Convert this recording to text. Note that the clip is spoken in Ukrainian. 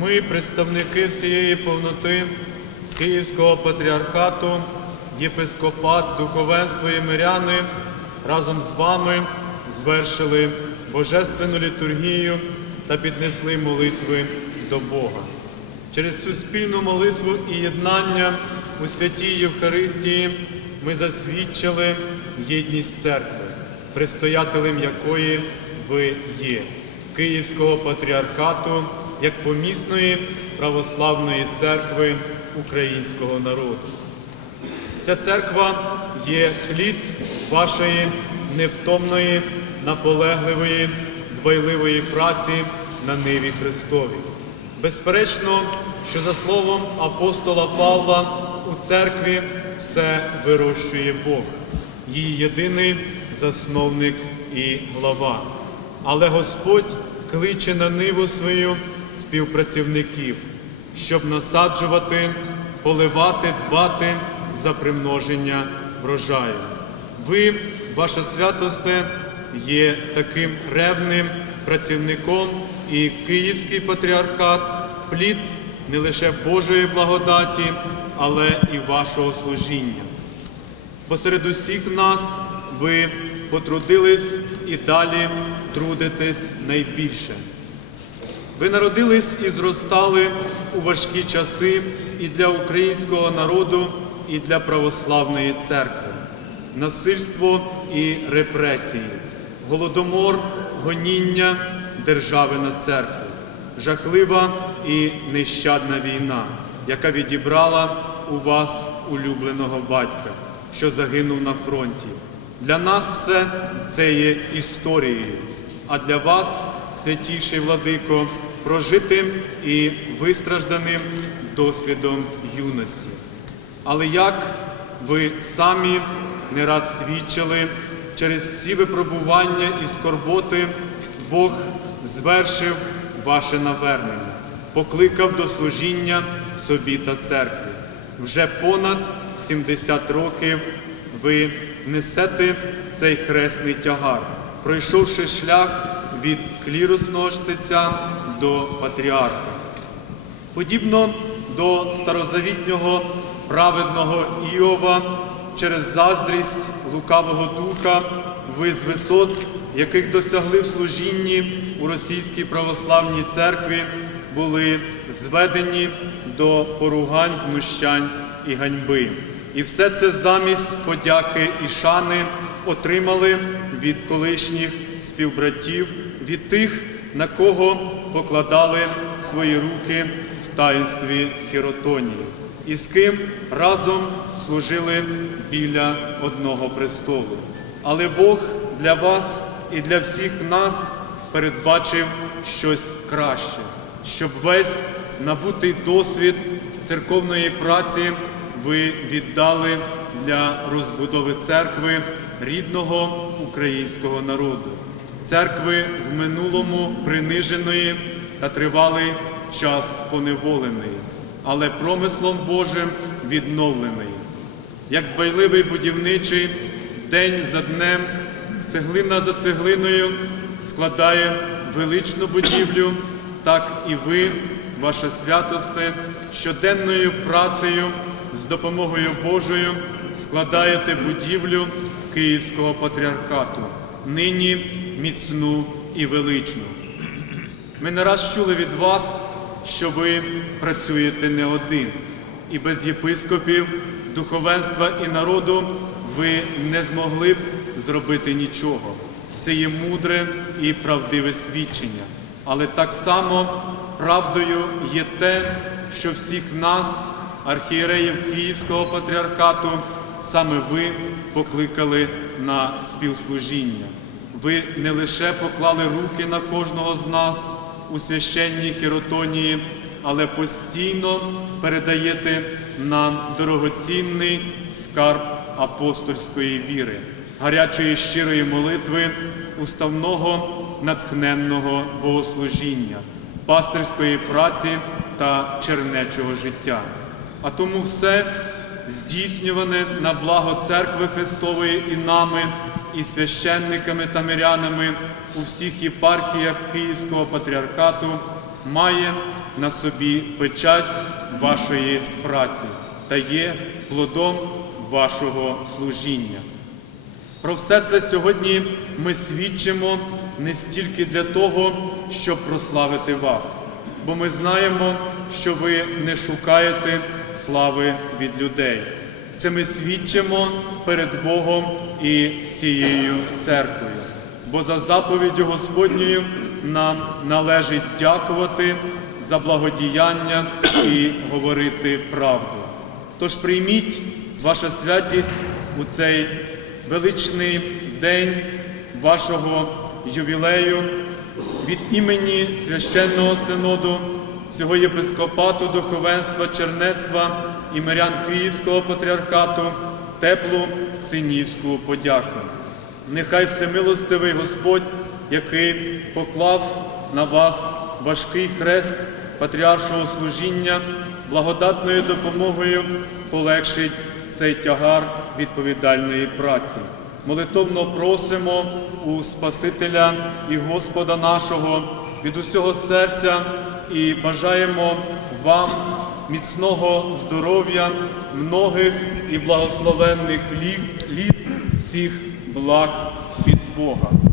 Ми, представники всієї повноти Київського патріархату, єпископат, духовенство і миряни, разом з вами звершили божественну літургію та піднесли молитви до Бога. Через цю спільну молитву і єднання у святій Євхаристії ми засвідчили єдність церкви, предстоятелем якої ви є, Київського патріархату як помісної православної церкви українського народу. Ця церква є плід вашої невтомної, наполегливої, дбайливої праці на ниві Христовій. Безперечно, що за словом апостола Павла у церкві все вирощує Бог, її єдиний засновник і глава. Але Господь кличе на ниву свою співпрацівників, щоб насаджувати, поливати, дбати за примноження врожаю. Ви, ваша святосте, є таким ревним працівником і Київський патріархат, плід не лише Божої благодаті, але і вашого служіння. Посеред усіх нас ви потрудились і далі трудитесь найбільше. Ви народились і зростали у важкі часи і для українського народу, і для православної церкви, насильство і репресії, голодомор, гоніння держави на церкву, жахлива і нещадна війна, яка відібрала у вас улюбленого батька, що загинув на фронті. Для нас все це є історією, а для вас, святійший владико, прожитим і вистражданим досвідом юності. Але як ви самі не раз свідчили, через всі випробування і скорботи Бог звершив ваше навернення, покликав до служіння собі та церкві. Вже понад 70 років ви несете цей хресний тягар, пройшовши шлях від клірусного штиця до патріарха. Подібно до старозавітнього праведного Іова, через заздрість лукавого духа, ви з висот, яких досягли в служінні у Російській православній церкві, були зведені до поругань, знущань і ганьби. І все це замість подяки і шани отримали від колишніх співбратів, від тих, на кого покладали свої руки в таїнстві Хіротонії, і з ким разом служили біля одного престолу. Але Бог для вас і для всіх нас передбачив щось краще, щоб весь набутий досвід церковної праці ви віддали для розбудови церкви рідного українського народу, церкви в минулому приниженої та тривалий час поневоленої, але промислом Божим відновленої. Як дбайливий будівничий день за днем, цеглина за цеглиною складає величну будівлю, так і ви, ваша святосте, щоденною працею з допомогою Божою складаєте будівлю Київського патріархату, нині міцну і величну. Ми не раз чули від вас, що ви працюєте не один, і без єпископів, духовенства і народу ви не змогли б зробити нічого. Це є мудре і правдиве свідчення. Але так само правдою є те, що всіх нас, архієреїв Київського патріархату, саме ви покликали на співслужіння. Ви не лише поклали руки на кожного з нас у священній хіротонії, але постійно передаєте нам дорогоцінний скарб апостольської віри, гарячої щирої молитви, уставного натхненного богослужіння, пастирської праці та чернечого життя. А тому все здійснюване на благо церкви Христової і нами, і священниками та мирянами у всіх єпархіях Київського патріархату має на собі печать вашої праці та є плодом вашого служіння. Про все це сьогодні ми свідчимо не стільки для того, щоб прославити вас, бо ми знаємо, що ви не шукаєте слави від людей. Це ми свідчимо перед Богом і всією церквою. Бо за заповіддю Господньою нам належить дякувати за благодіяння і говорити правду. Тож прийміть ваша святість у цей величний день вашого ювілею від імені священного синоду, всього єпископату, духовенства, чернецтва і мирян Київського патріархату, теплу синівську подяку. Нехай всемилостивий Господь, який поклав на вас важкий хрест патріаршого служіння, благодатною допомогою полегшить цей тягар відповідальної праці. Молитовно просимо у Спасителя і Господа нашого від усього серця і бажаємо вам міцного здоров'я, многих і благословенних літ, всіх благ від Бога.